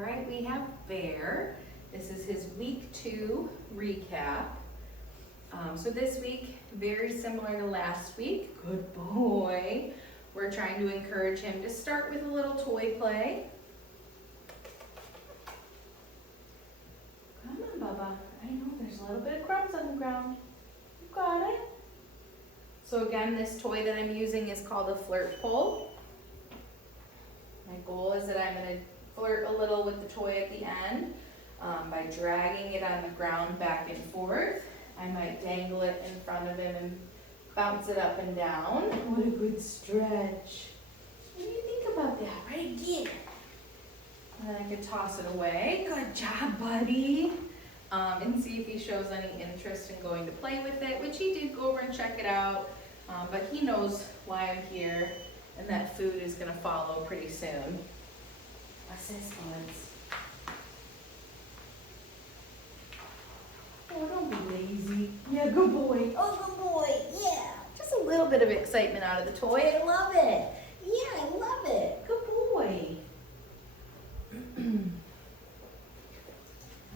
All right, we have Bear. This is his week 2 recap. So this week, very similar to last week. Good boy. We're trying to encourage him to start with a little toy play. Come on, Bubba. I know there's a little bit of crumbs on the ground. You got it. So again, this toy that I'm using is called a flirt pole. My goal is that I'm going to flirt a little with the toy at the end by dragging it on the ground back and forth. I might dangle it in front of him and bounce it up and down. What a good stretch. What do you think about that? Right again. And then I could toss it away. Good job, buddy. And see if he shows any interest in going to play with it, which he did go over and check it out. But he knows why I'm here and that food is going to follow pretty soon. What's this, buds? Oh, don't be lazy. Yeah, good boy. Oh, good boy. Yeah. Just a little bit of excitement out of the toy. I love it. Yeah, I love it. Good boy.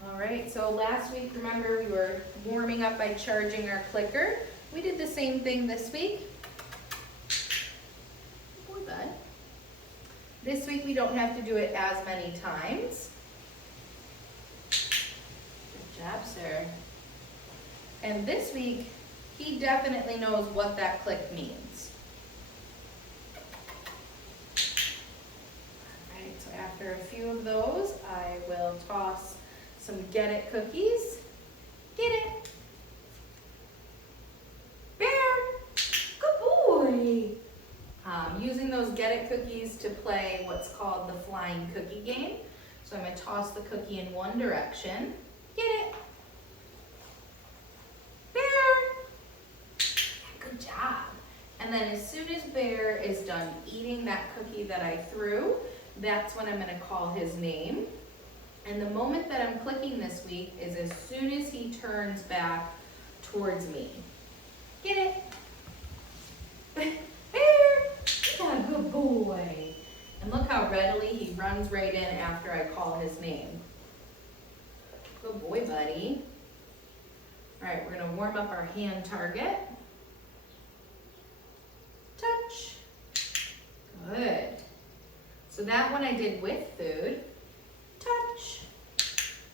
All right, so last week, remember, we were warming up by charging our clicker. We did the same thing this week. Good boy, bud. This week, we don't have to do it as many times. Good job, sir. And this week, he definitely knows what that click means. All right, so after a few of those, I will toss some Get It cookies. Get it. Bear. Good boy. Using those Get It cookies to play what's called the flying cookie game. So I'm going to toss the cookie in one direction. Get it. Good job. And then as soon as Bear is done eating that cookie that I threw, that's when I'm going to call his name. And the moment that I'm clicking this week is as soon as he turns back towards me. Get it? Bear! Yeah, good boy. And look how readily he runs right in after I call his name. Good boy, buddy. All right, we're going to warm up our hand target. Touch. Good. So that one I did with food. Touch.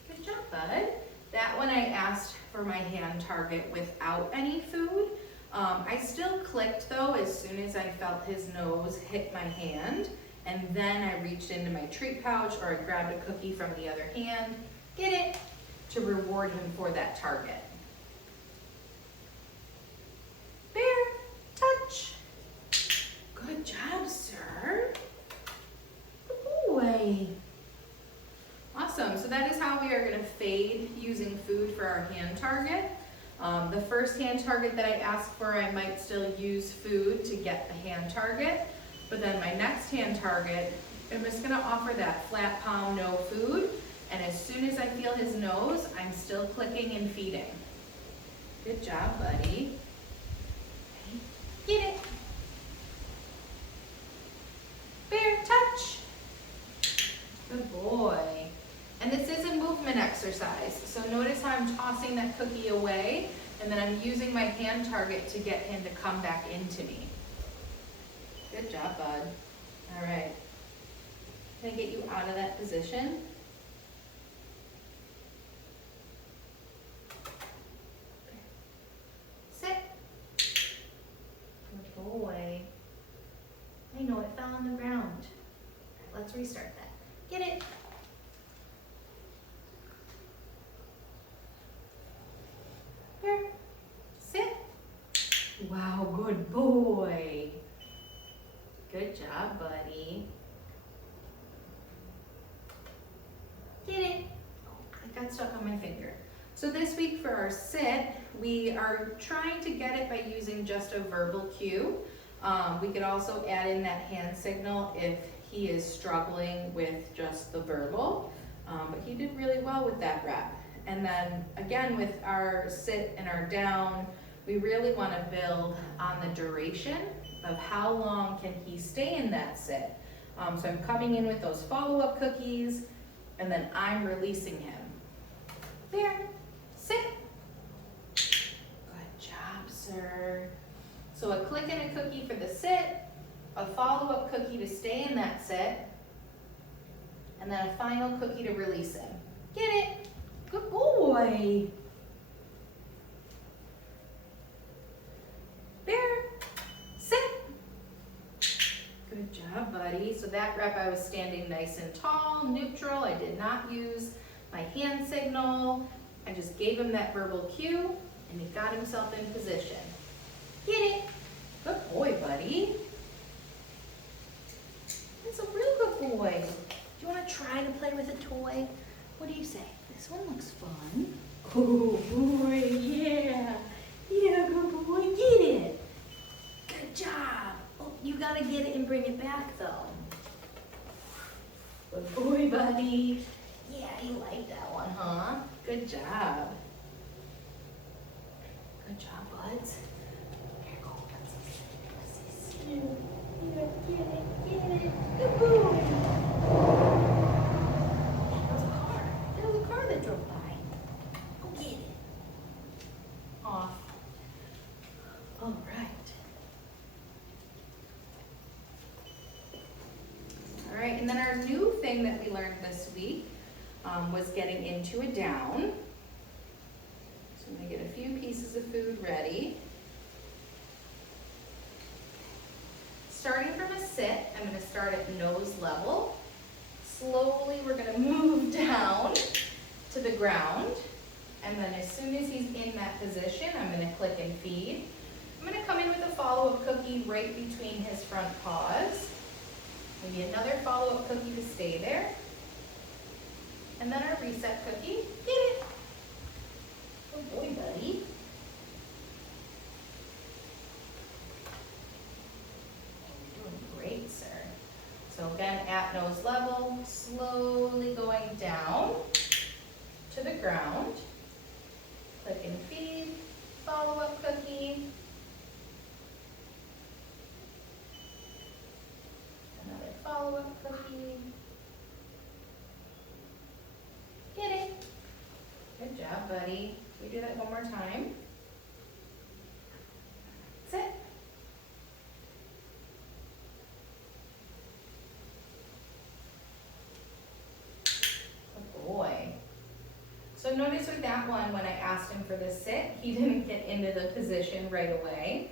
Good job, bud. That one I asked for my hand target without any food. I still clicked though as soon as I felt his nose hit my hand, and then I reached into my treat pouch or I grabbed a cookie from the other hand. Get it? To reward him for that target. Bear, touch. Good job, sir. Good boy. Awesome, so that is how we are going to fade using food for our hand target. The first hand target that I asked for, I might still use food to get the hand target. But then my next hand target, I'm just going to offer that flat palm, no food. And as soon as I feel his nose, I'm still clicking and feeding. Good job, buddy. Get it. Bear, touch. Good boy. And this is a movement exercise. So notice how I'm tossing that cookie away, and then I'm using my hand target to get him to come back into me. Good job, bud. All right. Can I get you out of that position? Sit. Good boy. I know it fell on the ground. All right, let's restart that. Get it. Here. Sit. Wow, good boy. Good job, buddy. Get it. Oh, it got stuck on my finger. So this week for our sit, we are trying to get it by using just a verbal cue. We could also add in that hand signal if he is struggling with just the verbal, but he did really well with that rep. And then again, with our sit and our down, we really want to build on the duration of how long can he stay in that sit. So I'm coming in with those follow-up cookies, and then I'm releasing him. There, sit. Good job, sir. So a click and a cookie for the sit, a follow-up cookie to stay in that sit, and then a final cookie to release him. Get it? Good boy. Bear, sit. Good job, buddy. So that rep I was standing nice and tall, neutral. I did not use my hand signal. I just gave him that verbal cue and he got himself in position. Get it? Good boy, buddy. That's a real good boy. Do you want to try to play with a toy? What do you say? This one looks fun. Good boy, yeah. Yeah, good boy, get it. Good job. Oh, you gotta get it and bring it back though. Good boy, buddy. Yeah, you like that one, huh? Good job. Good job, buds. Here, go. Let's see. Yeah, get it. Good boy. There was a car. There was a car that drove by. Go get it. Off. All right. All right, and then our new thing that we learned this week was getting into a down. So I'm gonna get a few pieces of food ready. Starting from a sit, I'm gonna start at nose level. Slowly, we're gonna move down to the ground. And then as soon as he's in that position, I'm gonna click and feed. I'm gonna come in with a follow-up cookie right between his front paws. Maybe another follow-up cookie to stay there. And then our reset cookie. Get it. Good boy, buddy. You're doing great, sir. So again, at nose level, slowly going down to the ground. Click and feed, follow-up cookie. Another follow-up cookie. Get it. Good job, buddy. Can we do that one more time? Sit. Good boy. So notice with that one, when I asked him for the sit, he didn't get into the position right away.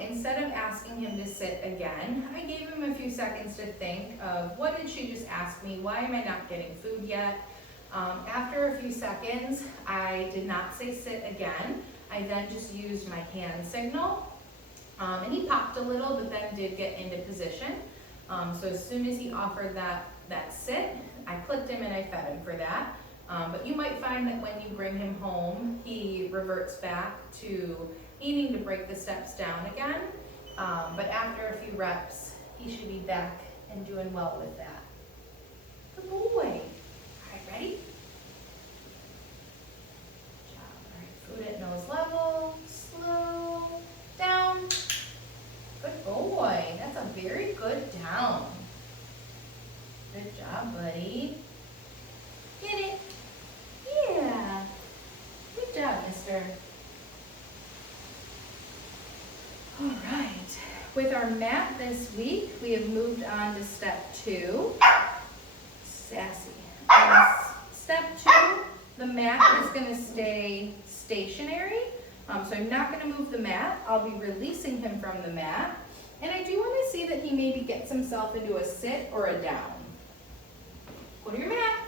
Instead of asking him to sit again, I gave him a few seconds to think of, what did she just ask me? Why am I not getting food yet? After a few seconds, I did not say sit again. I then just used my hand signal. And he popped a little, but then did get into position. So as soon as he offered that sit, I clicked him and I fed him for that. But you might find that when you bring him home, he reverts back to needing to break the steps down again. But after a few reps, he should be back and doing well with that. Good boy. All right, ready? Good job. All right, food at nose level, slow, down. Good boy. That's a very good down. Good job, buddy. Get it? Yeah. Good job, mister. All right. With our mat this week, we have moved on to step 2. Sassy. Step 2, the mat is going to stay stationary. So I'm not going to move the mat. I'll be releasing him from the mat. And I do want to see that he maybe gets himself into a sit or a down. Go to your mat.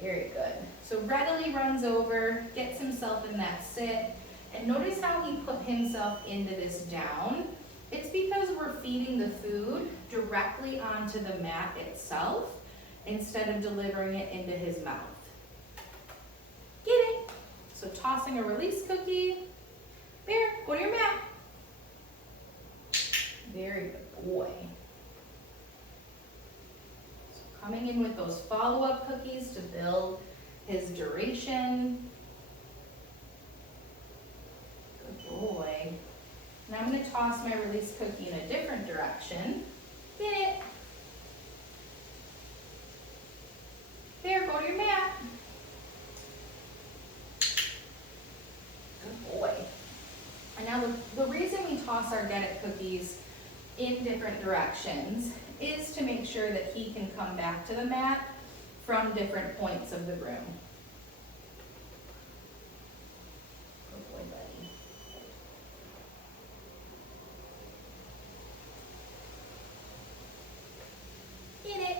Very good. So readily runs over, gets himself in that sit, and notice how he put himself into this down. It's because we're feeding the food directly onto the mat itself instead of delivering it into his mouth. Get it? So tossing a release cookie. Bear, go to your mat. Very good boy. Coming in with those follow-up cookies to build his duration. Good boy. Now I'm going to toss my release cookie in a different direction. Get it? different directions is to make sure that he can come back to the mat from different points of the room. Good boy, buddy. Get it.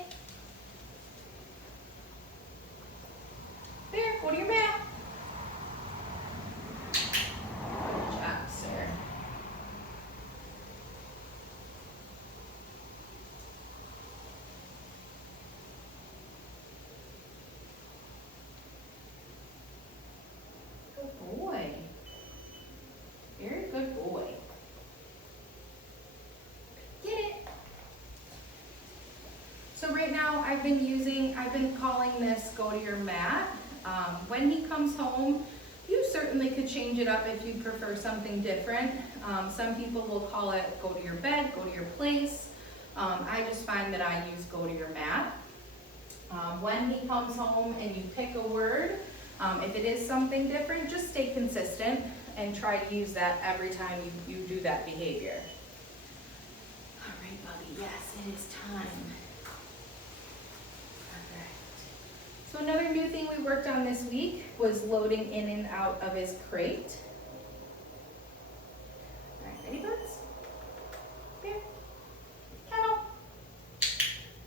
There, go to your mat. Good job, sir. Good boy. Very good boy. Get it. So right now I've been calling this go to your mat. When he comes home, you certainly could change it up if you prefer something different. Some people will call it go to your bed, go to your place. I just find that I use go to your mat. When he comes home and you pick a word, if it is something different, just stay consistent and try to use that every time you do that behavior. All right, Bubby, yes, it is time. So another new thing we worked on this week was loading in and out of his crate. All right, ready, buds? Here. Kennel.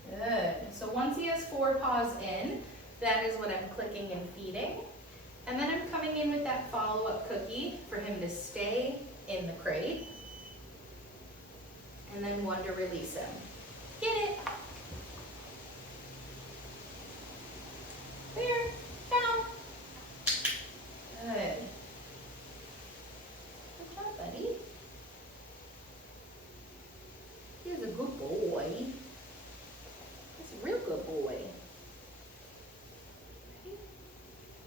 Good. So once he has 4 paws in, that is what I'm clicking and feeding. And then I'm coming in with that follow-up cookie for him to stay in the crate. And then 1 to release him. Get it. There, down. Good. Good job, buddy. He was a good boy. He's a real good boy. Get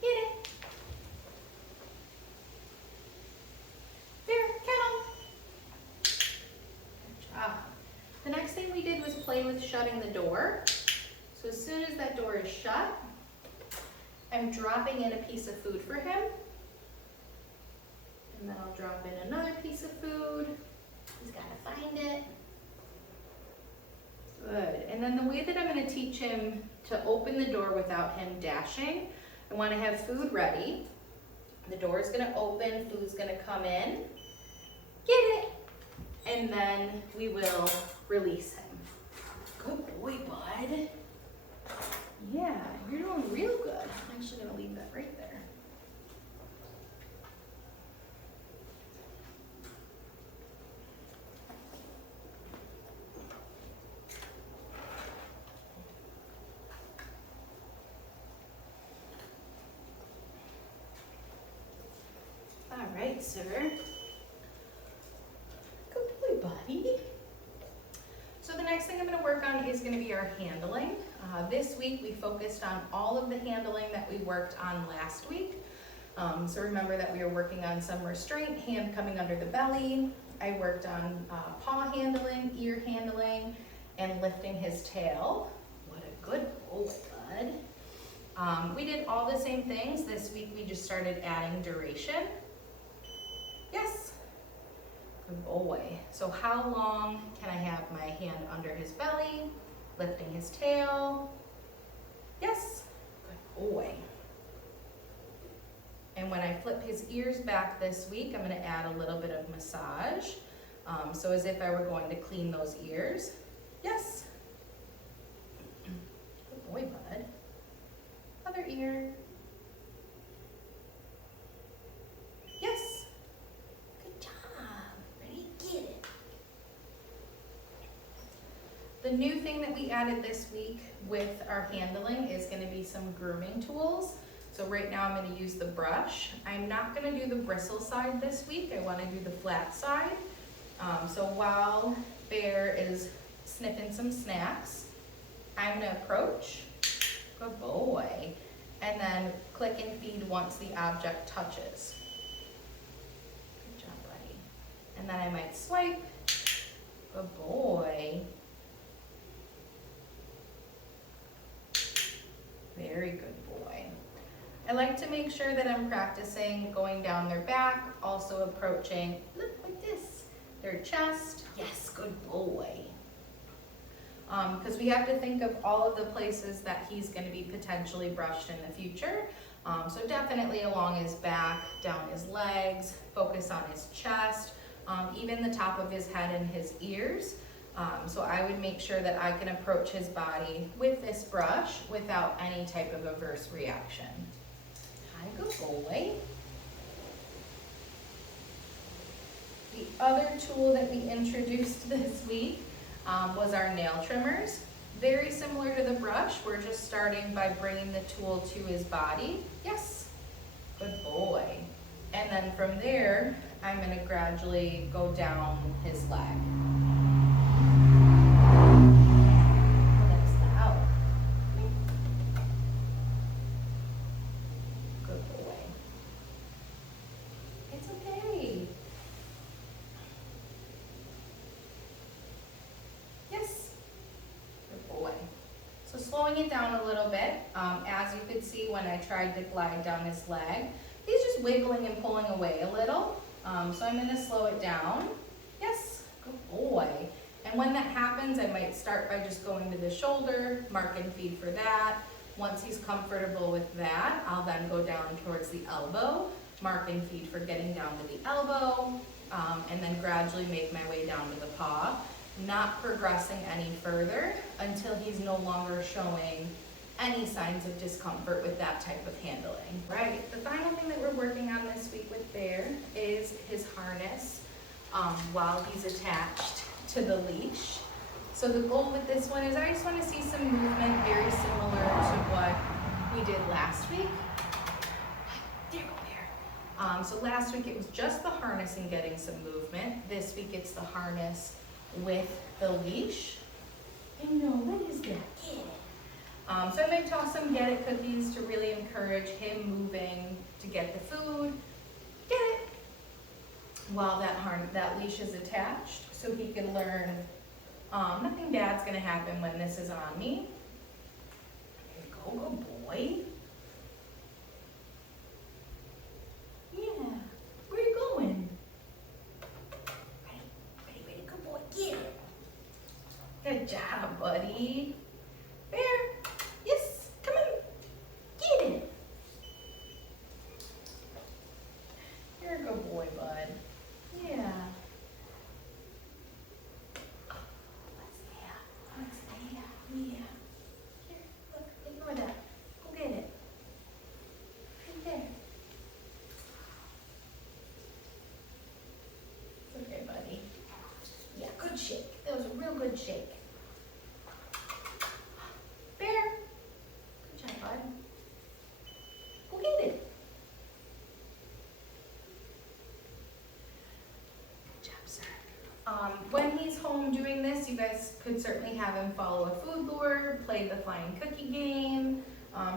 it. There, kennel. Good job. The next thing we did was play with shutting the door. So as soon as that door is shut, I'm dropping in a piece of food for him. And then I'll drop in another piece of food. He's got to find it. Good. And then the way that I'm going to teach him to open the door without him dashing, I want to have food ready. The door is going to open, food's going to come in. Get it. And then we will release him. Good boy, bud. Yeah, you're doing real good. I'm actually going to leave that right there. All right, sir. Good boy, buddy. So the next thing I'm going to work on is going to be our handling. This week we focused on all of the handling that we worked on last week. So remember that we were working on some restraint, hand coming under the belly. I worked on paw handling, ear handling, and lifting his tail. What a good boy, bud. We did all the same things. This week we just started adding duration. Yes. Good boy. So how long can I have my hand under his belly, lifting his tail? Yes. Good boy. And when I flip his ears back this week, I'm going to add a little bit of massage. So as if I were going to clean those ears. Yes. Good boy, bud. Other ear. Yes. Good job. Ready? Get it. The new thing that we added this week with our handling is going to be some grooming tools. So right now I'm going to use the brush. I'm not going to do the bristle side this week. I want to do the flat side. So while Bear is sniffing some snacks, I'm going to approach. Good boy. And then click and feed once the object touches. Good job, buddy. And then I might swipe. Good boy. Very good boy. I like to make sure that I'm practicing going down their back, also approaching, look like this, their chest. Yes, good boy. because we have to think of all of the places that he's going to be potentially brushed in the future. So definitely along his back, down his legs, focus on his chest, even the top of his head and his ears. So I would make sure that I can approach his body with this brush without any type of adverse reaction. Hi, good boy. The other tool that we introduced this week was our nail trimmers. Very similar to the brush, we're just starting by bringing the tool to his body. Yes, good boy. And then from there, I'm going to gradually go down his leg. That's out. Good boy. It's okay. Yes. Good boy. So slowing it down a little bit, as you could see when I tried to glide down his leg, he's just wiggling and pulling away a little. So I'm going to slow it down. Yes, good boy. And when that happens, I might start by just going to the shoulder, mark and feed for that. Once he's comfortable with that, I'll then go down towards the elbow, mark and feed for getting down to the elbow, and then gradually make my way down to the paw, not progressing any further until he's no longer showing any signs of discomfort with that type of handling. Right, the final thing that we're working on this week with Bear is his harness while he's attached to the leash. So the goal with this one is I just want to see some movement very similar to what we did last week. There you go, Bear. So last week it was just the harness and getting some movement. This week it's the harness with the leash. And no, what is that? Get it. So I'm going to toss some Get It cookies to really encourage him moving to get the food. Get it! While that leash is attached, so he can learn nothing bad's going to happen when this is on me. There you go, good boy. Yeah, where are you going? Ready, good boy, get it. Good job, buddy. Bear. Yes, come on, get it. You're a good boy, bud. Yeah. What's that? Yeah. Here, look, ignore that. Go get it. Right there. It's okay, buddy. Yeah, good shake. That was a real good shake. Bear. Good job, bud. Go get it. Good job, sir. When he's home doing this, you guys could certainly have him follow a food lure, play the flying cookie game,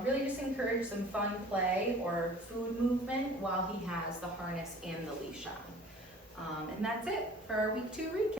really just encourage some fun play or food movement while he has the harness and the leash on. And that's it for our week 2 recap.